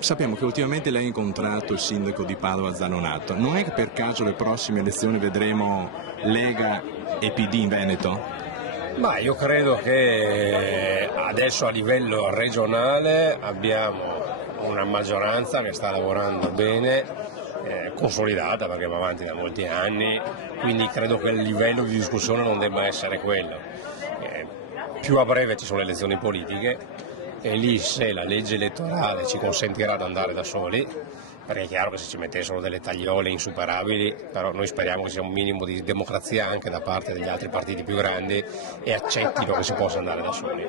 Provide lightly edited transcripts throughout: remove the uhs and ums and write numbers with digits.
Sappiamo che ultimamente lei ha incontrato il sindaco di Padova Zanonato. Non è che per caso le prossime elezioni vedremo Lega e PD in Veneto? Ma io credo che adesso a livello regionale abbiamo una maggioranza che sta lavorando bene, consolidata perché va avanti da molti anni, quindi credo che il livello di discussione non debba essere quello. Più a breve ci sono le elezioni politiche e lì, se la legge elettorale ci consentirà di andare da soli, perché è chiaro che se ci mettessero delle tagliole insuperabili, però noi speriamo che sia un minimo di democrazia anche da parte degli altri partiti più grandi e accettino che si possa andare da soli.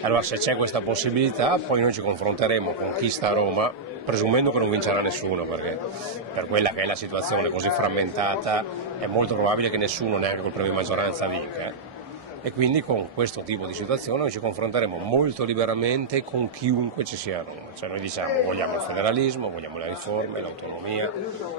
Allora, se c'è questa possibilità, poi noi ci confronteremo con chi sta a Roma, presumendo che non vincerà nessuno, perché per quella che è la situazione così frammentata è molto probabile che nessuno, neanche col premio maggioranza, vinca. E quindi con questo tipo di situazione noi ci confronteremo molto liberamente con chiunque ci sia a Roma. Cioè noi diciamo vogliamo il federalismo, vogliamo le riforme, l'autonomia,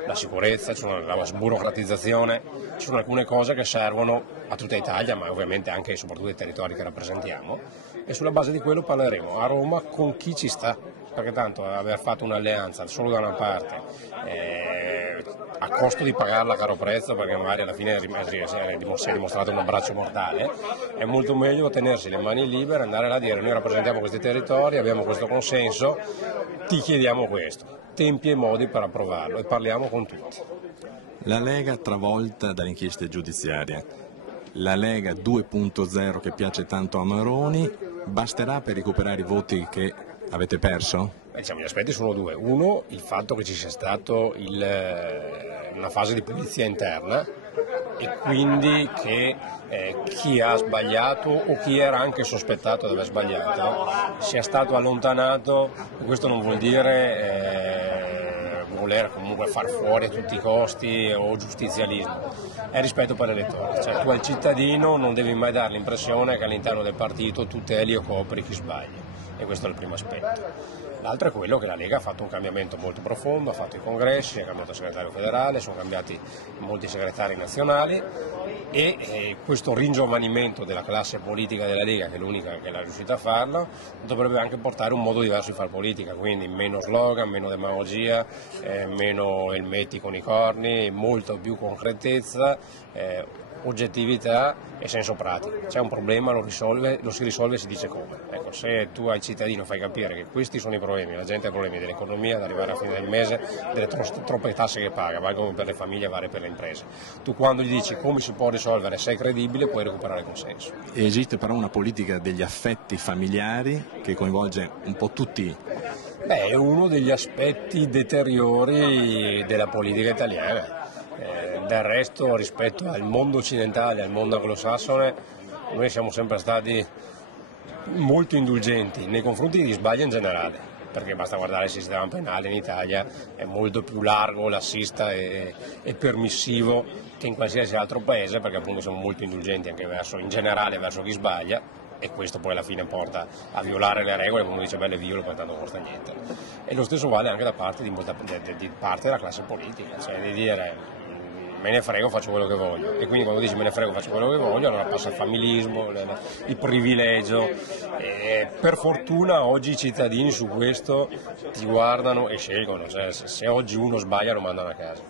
la sicurezza, la sburocratizzazione, ci sono alcune cose che servono a tutta Italia, ma ovviamente anche e soprattutto ai territori che rappresentiamo, e sulla base di quello parleremo a Roma con chi ci sta, perché tanto aver fatto un'alleanza solo da una parte a costo di pagarla a caro prezzo, perché magari alla fine si è dimostrato un abbraccio mortale, è molto meglio tenersi le mani libere, andare là a dire noi rappresentiamo questi territori, abbiamo questo consenso, ti chiediamo questo, tempi e modi per approvarlo e parliamo con tutti. La Lega travolta dalle inchieste giudiziarie, la Lega 2.0 che piace tanto a Maroni, basterà per recuperare i voti che avete perso? Diciamo, gli aspetti sono due. Uno, il fatto che ci sia stato una fase di pulizia interna e quindi che chi ha sbagliato o chi era anche sospettato di aver sbagliato sia stato allontanato. Questo non vuol dire voler comunque far fuori a tutti i costi o giustizialismo, è rispetto per l'elettore, cioè tu al cittadino non devi mai dare l'impressione che all'interno del partito tu tuteli o copri chi sbaglia, e questo è il primo aspetto. L'altro è quello che la Lega ha fatto un cambiamento molto profondo, ha fatto i congressi, ha cambiato il segretario federale, sono cambiati molti segretari nazionali e questo ringiovanimento della classe politica della Lega, che è l'unica che l'ha riuscita a farlo, dovrebbe anche portare un modo diverso di fare politica, quindi meno slogan, meno demagogia, meno elmetti con i corni, molto più concretezza, oggettività e senso pratico. C'è un problema, lo si risolve e si dice come. Ecco, se tu ai cittadini fai capire che questi sono i problemi, la gente ha problemi dell'economia, ad arrivare a fine del mese, delle troppe tasse che paga, valgono per le famiglie, vale per le imprese. Tu quando gli dici come si può risolvere, sei credibile, puoi recuperare consenso. Esiste però una politica degli affetti familiari che coinvolge un po' tutti. Beh, è uno degli aspetti deteriori della politica italiana. Del resto, rispetto al mondo occidentale, al mondo anglosassone, noi siamo sempre stati molto indulgenti nei confronti di sbagli in generale, perché basta guardare il sistema penale in Italia, è molto più largo, lassista e permissivo che in qualsiasi altro paese, perché appunto siamo molto indulgenti anche in generale verso chi sbaglia, e questo poi alla fine porta a violare le regole, come dice beh, le violo, poi tanto non costa niente. E lo stesso vale anche da parte di parte della classe politica, cioè di dire me ne frego, faccio quello che voglio, e quindi quando dici me ne frego, faccio quello che voglio, allora passa il familismo, il privilegio, e per fortuna oggi i cittadini su questo ti guardano e scelgono, cioè, se oggi uno sbaglia lo mandano a casa,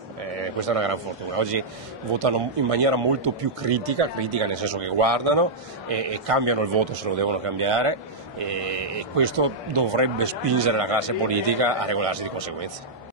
questa è una gran fortuna, oggi votano in maniera molto più critica nel senso che guardano e cambiano il voto se lo devono cambiare, e questo dovrebbe spingere la classe politica a regolarsi di conseguenza.